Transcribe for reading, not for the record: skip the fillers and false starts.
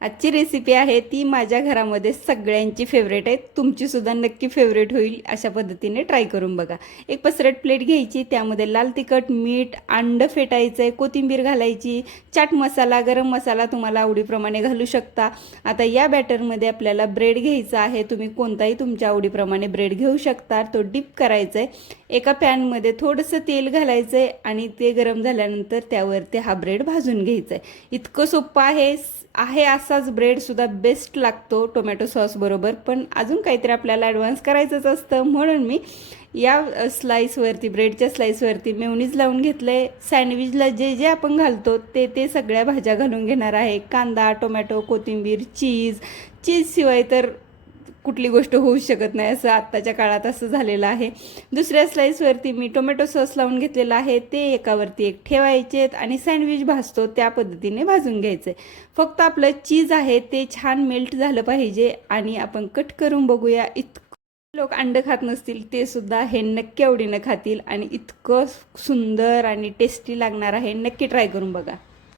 आजची रेसिपी आहे ती माझ्या घरामध्ये सगळ्यांची फेवरेट आहे, तुमचीसुद्धा नक्की फेवरेट होईल. अशा पद्धतीने ट्राय करून बघा. एक पसरट प्लेट घ्यायची, त्यामध्ये लाल तिखट, मीठ, अंड फेटायचं आहे, कोथिंबीर घालायची, चाट मसाला, गरम मसाला तुम्हाला आवडीप्रमाणे घालू शकता. आता या बॅटरमध्ये आपल्याला ब्रेड घ्यायचा आहे, तुम्ही कोणताही तुमच्या आवडीप्रमाणे ब्रेड घेऊ शकता. तो डिप करायचा आहे. एका पॅनमध्ये थोडंसं तेल घालायचं आहे आणि ते गरम झाल्यानंतर त्यावरती हा ब्रेड भाजून घ्यायचा आहे. इतकं सोपं आहे असाच ब्रेडसुद्धा बेस्ट लागतो टोमॅटो सॉस बरोबर. पण अजून काहीतरी आपल्याला ॲडव्हान्स करायचंच असतं, म्हणून मी या स्लाईसवरती, ब्रेडच्या स्लाईसवरती मेयोनीज लावून घेतलं आहे. सँडविचला जे जे आपण घालतो ते सगळ्या भाज्या घालून घेणार आहे. कांदा, टोमॅटो, कोथिंबीर, चीजशिवाय तर कुठली गोष्ट होऊ शकत नाही, असं आत्ताच्या काळात असं झालेलं आहे. दुसऱ्या स्लाईसवरती मी टोमॅटो सॉस लावून घेतलेला आहे, ते एकावरती एक ठेवायचेत आणि सँडविच भाजतो त्या पद्धतीने भाजून घ्यायचं आहे. फक्त आपलं चीज आहे ते छान मेल्ट झालं पाहिजे आणि आपण कट करून बघूया. इतकं लोक अंड खात नसतील ते सुद्धा हे नक्की आवडीनं खातील आणि इतकं सुंदर आणि टेस्टी लागणार आहे. नक्की ट्राय करून बघा.